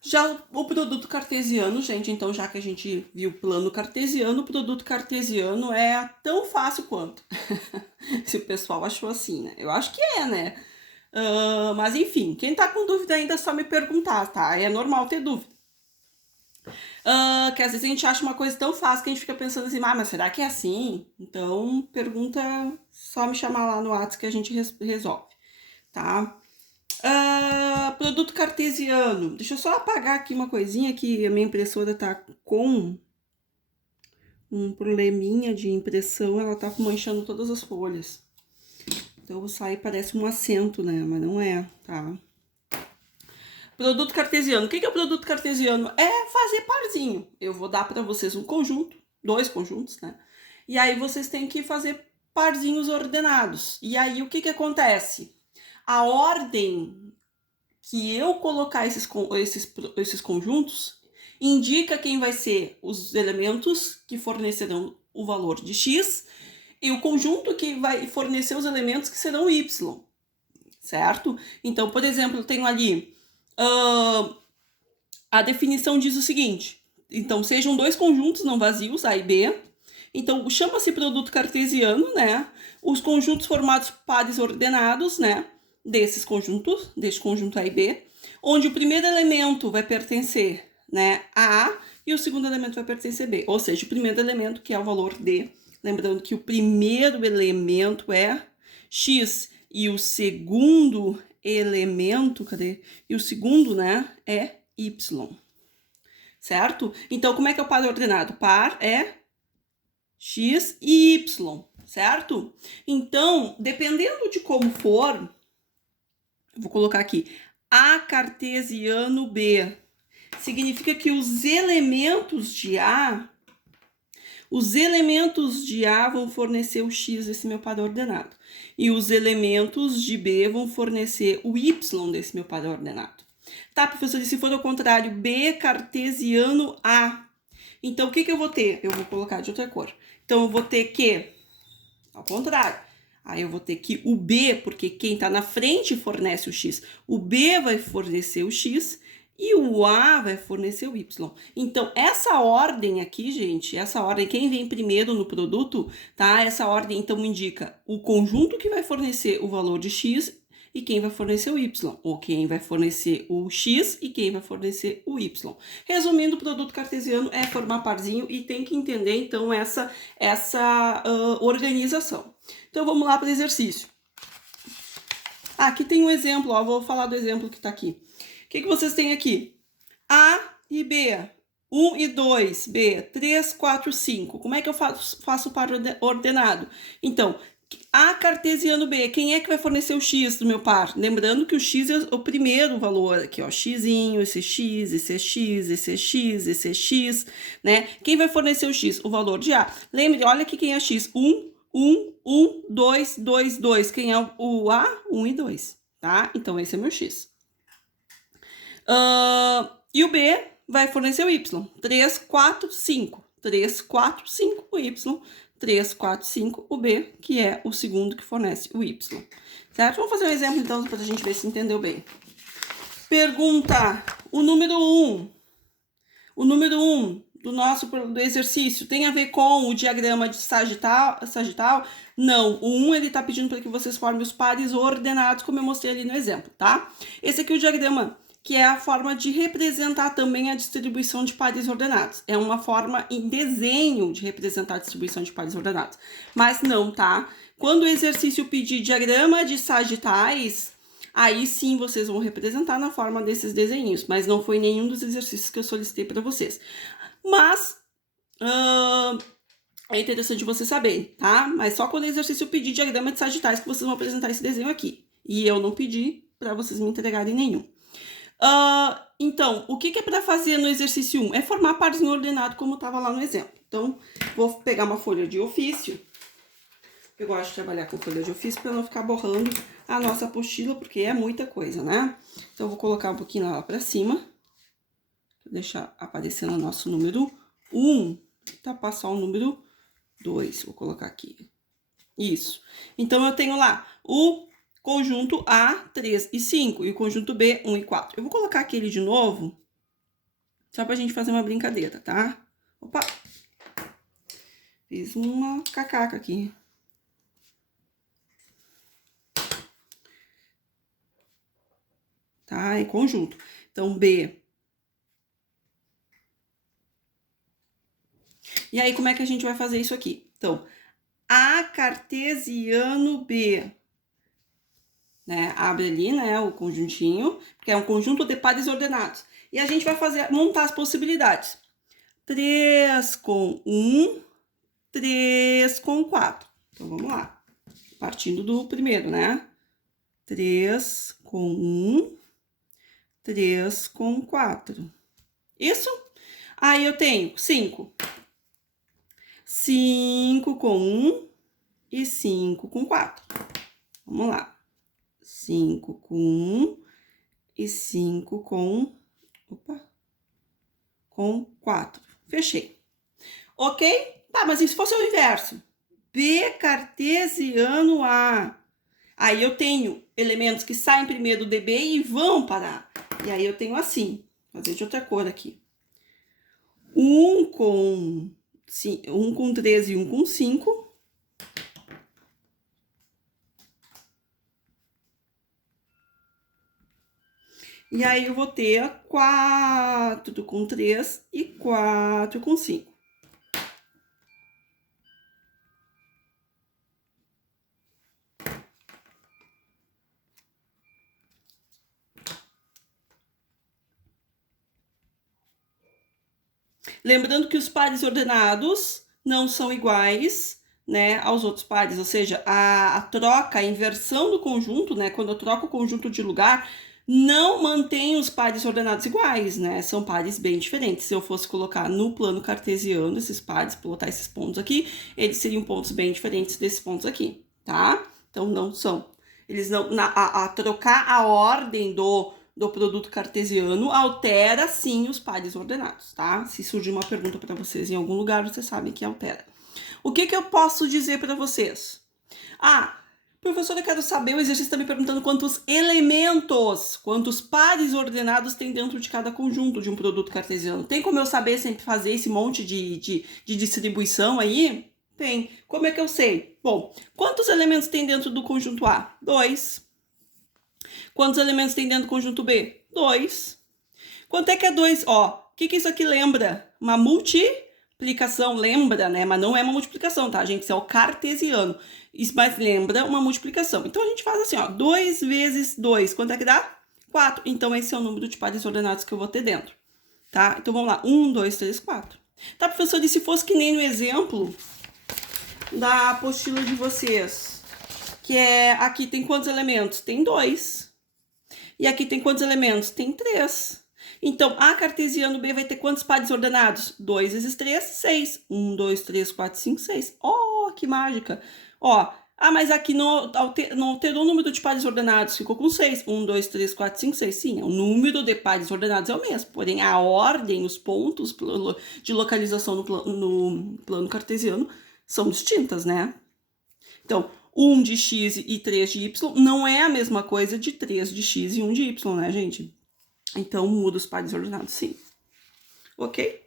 Já o produto cartesiano, gente, então já que a gente viu o plano cartesiano, o produto cartesiano é tão fácil quanto. Se o pessoal achou assim, né? Eu acho que é, né? Mas enfim, quem tá com dúvida ainda é só me perguntar, tá? É normal ter dúvida. Que às vezes a gente acha uma coisa tão fácil que a gente fica pensando assim, mas será que é assim? Então, pergunta, só me chamar lá no WhatsApp que a gente resolve, tá? Produto cartesiano. Deixa eu só apagar aqui uma coisinha que a minha impressora tá com um probleminha de impressão, ela tá manchando todas as folhas. Então, eu vou sair, parece um acento, né? Mas não é, tá? Produto cartesiano. O que é o produto cartesiano? É fazer parzinho. Eu vou dar para vocês um conjunto, 2 conjuntos, né? E aí vocês têm que fazer parzinhos ordenados. E aí o que acontece? A ordem que eu colocar esses conjuntos indica quem vai ser os elementos que fornecerão o valor de x e o conjunto que vai fornecer os elementos que serão y, certo? Então, por exemplo, eu tenho ali a definição diz o seguinte: então sejam 2 conjuntos não vazios, A e B. Então chama-se produto cartesiano, né? Os conjuntos formados por pares ordenados, né? Desses conjuntos, deste conjunto A e B, onde o primeiro elemento vai pertencer, né, a A e o segundo elemento vai pertencer a B. Ou seja, o primeiro elemento, que é o valor D. Lembrando que o primeiro elemento é X e o segundo elemento, cadê? E o segundo, né, é Y. Certo? Então, como é que é o par ordenado? Par é X e Y, certo? Então, dependendo de como for, vou colocar aqui, A cartesiano B, significa que os elementos de A vão fornecer o X desse meu par ordenado. E os elementos de B vão fornecer o Y desse meu par ordenado. Tá, professor, e se for ao contrário, B cartesiano A, então o que eu vou ter? Eu vou colocar de outra cor. Então eu vou ter que, ao contrário, aí eu vou ter que o B, porque quem está na frente fornece o X, o B vai fornecer o X e o A vai fornecer o Y. Então, essa ordem aqui, gente, essa ordem, quem vem primeiro no produto, tá? Essa ordem, então, indica o conjunto que vai fornecer o valor de X e quem vai fornecer o Y, ou quem vai fornecer o X e quem vai fornecer o Y. Resumindo, o produto cartesiano é formar parzinho e tem que entender, então, essa organização. Então, vamos lá para o exercício. Aqui tem um exemplo, ó, vou falar do exemplo que está aqui. O que vocês têm aqui? A e B, 1 e 2, B, 3, 4, 5. Como é que eu faço o par ordenado? Então, A cartesiano B, quem é que vai fornecer o X do meu par? Lembrando que o X é o primeiro valor aqui, ó, Xzinho, esse X, esse X, esse X, esse X, né? Quem vai fornecer o X? O valor de A. Lembre, olha aqui quem é X, 1, 2, 2, 2. Quem é o A? 1 e 2, tá? Então, esse é meu X. E o B vai fornecer o Y. 3, 4, 5. 3, 4, 5, o Y. 3, 4, 5, o B, que é o segundo que fornece o Y. Certo? Vamos fazer um exemplo, então, para a gente ver se entendeu bem. Pergunta, o número 1. O número 1 do exercício tem a ver com o diagrama de sagital? Não, o 1 ele está pedindo para que vocês formem os pares ordenados, como eu mostrei ali no exemplo, tá? Esse aqui é o diagrama que é a forma de representar também a distribuição de pares ordenados. É uma forma em desenho de representar a distribuição de pares ordenados. Mas não, tá? Quando o exercício pedir diagrama de sagitais, aí sim vocês vão representar na forma desses desenhos, mas não foi nenhum dos exercícios que eu solicitei para vocês. Mas é interessante vocês saberem, tá? Mas só quando o exercício pedir diagrama de sagitais que vocês vão apresentar esse desenho aqui. E eu não pedi para vocês me entregarem nenhum. Então, o que é para fazer no exercício 1? É formar parzinho ordenado, como estava lá no exemplo. Então, vou pegar uma folha de ofício. Eu gosto de trabalhar com folha de ofício para não ficar borrando a nossa apostila, porque é muita coisa, né? Então, eu vou colocar um pouquinho lá para cima. Vou deixar aparecendo o nosso número 1. Tá, passar o número 2. Vou colocar aqui. Isso. Então, eu tenho lá o conjunto A, 3 e 5, e o conjunto B, 1 e 4. Eu vou colocar aquele de novo, Só pra gente fazer uma brincadeira, tá? Opa! Fiz uma cacaca aqui. Tá? É conjunto. Então, B. E aí, como é que a gente vai fazer isso aqui? Então, A cartesiano B. Né? Abre ali, né, o conjuntinho, porque é um conjunto de pares ordenados. E a gente vai montar as possibilidades. 3 com 1, 3 com 4. Então, vamos lá. Partindo do primeiro, né? 3 com 1, 3 com 4. Isso? Aí eu tenho 5. 5 com 1 e 5 com 4. Vamos lá. 5 com 1 e 5 com... Opa! Com 4. Fechei. Ok? Tá, mas e se fosse o inverso? B cartesiano A. Aí eu tenho elementos que saem primeiro do DB e vão para A. E aí eu tenho assim. Vou fazer de outra cor aqui. 1 com 3 e 1 com 5. E aí eu vou ter 4 com 3 e 4 com 5. Lembrando que os pares ordenados não são iguais, né, aos outros pares, ou seja, a troca, a inversão do conjunto, né, quando eu troco o conjunto de lugar, não mantém os pares ordenados iguais, né, são pares bem diferentes. Se eu fosse colocar no plano cartesiano esses pares, botar esses pontos aqui, eles seriam pontos bem diferentes desses pontos aqui, tá? Então, não são. Eles não, a trocar a ordem do produto cartesiano altera sim os pares ordenados, tá? Se surgir uma pergunta para vocês em algum lugar, vocês sabem que altera. O que eu posso dizer para vocês? Ah, professora, eu quero saber, o exercício está me perguntando quantos elementos, quantos pares ordenados tem dentro de cada conjunto de um produto cartesiano. Tem como eu saber sempre fazer esse monte de distribuição aí? Tem. Como é que eu sei? Bom, quantos elementos tem dentro do conjunto A? 2. Quantos elementos tem dentro do conjunto B? 2. Quanto é que é 2? Ó, o que isso aqui lembra? Uma multiplicação, lembra, né? Mas não é uma multiplicação, tá, gente? Isso é o cartesiano. Isso mais lembra uma multiplicação. Então, a gente faz assim, ó. 2 vezes 2. Quanto é que dá? 4. Então, esse é o número de pares ordenados que eu vou ter dentro, tá? Então, vamos lá. 1, 2, 3, 4. Tá, professor? E se fosse que nem no exemplo da apostila de vocês, que é... Aqui tem quantos elementos? Tem 2. E aqui tem quantos elementos? Tem 3. Então, A cartesiano B vai ter quantos pares ordenados? 2 vezes 3, 6. 1, 2, 3, 4, 5, 6. Oh, que mágica! Ó, mas aqui não alterou o número de pares ordenados, ficou com 6. 1, 2, 3, 4, 5, 6. Sim, o número de pares ordenados é o mesmo, porém a ordem, os pontos de localização no plano cartesiano são distintas, né? Então, 1 de x e 3 de y não é a mesma coisa de 3 de x e 1 de y, né, gente? Então, muda os pares ordenados, sim. Ok?